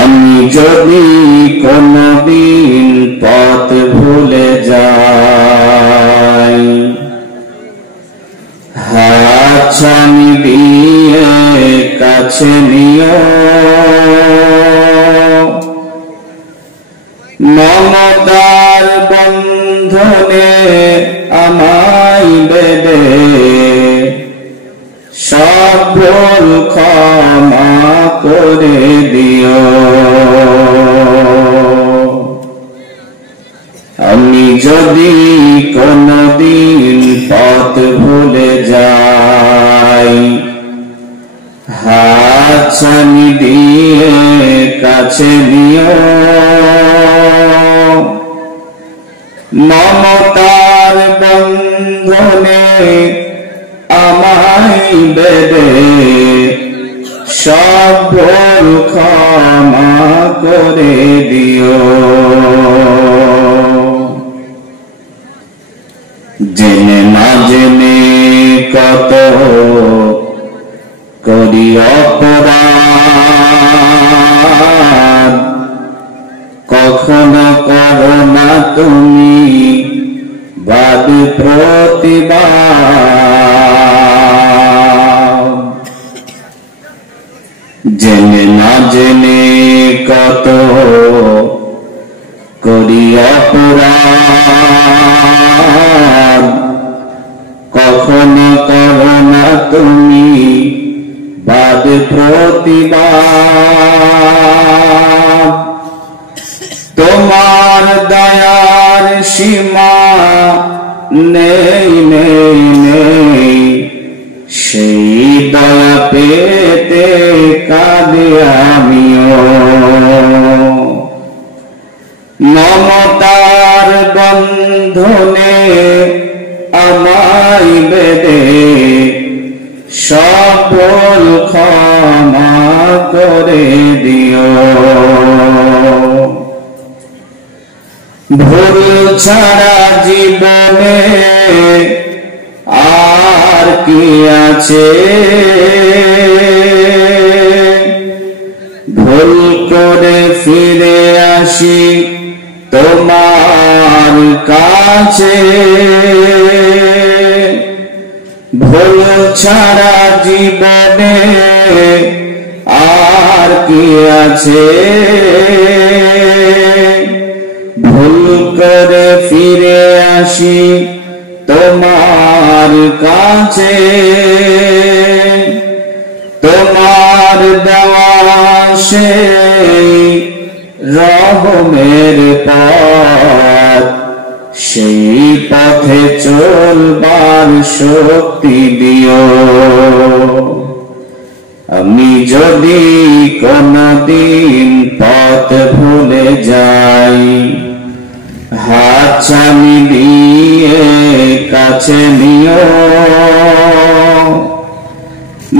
আমি যদি কোনদিন পথ ভুলে যাই, হাত ছানি দিয়ে কাছে নিও, মমতার বন্ধনে আমায় বেঁধে সব ভুল ক্ষমা করে দিও। আমি যদি কোনদিন পথ ভুলে যাই, হাত ছানি দিয়ে কাছে নিও, মমতার বন্ধনে আমায় বেঁধে সব ভুল ক্ষমা করে দিও। জেনে না জেনে কত করি অপরাধ, কখনো করো না তুমি বাদ প্রতিবাদ। জেনে না জেনে কত করি অপরাধ, কখনো করো না তুমি বাদ প্রতিবাদ। তোমার দয়ার সীমা নেই নেই নেই, সেই দয়া পেতে কাঁদি আমিও। মমতার বন্ধনে আমায় বেঁধে সব ভুল ক্ষমা করে দিও। ভুল ছাড়া জীবনে আর কি আছে, ভুল করে ফিরে আসি তোমার কাছে। ভুল ছাড়া জীবনে আর কি আছে, ভুল করে ফিরে আসি তোমার কাছে। তোমার দেওয়া সেই রহমের পথ, সেই পথে চলবার শক্তি দিও। আমি যদি কোনদিন পথ ভুলে যাই, হাত ছানি দিয়ে কাছে নিও,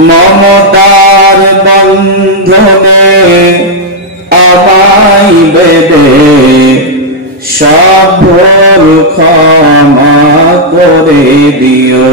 মমতার বন্ধনে আমায় বেঁধে সব ভুল ক্ষমা করে দিও।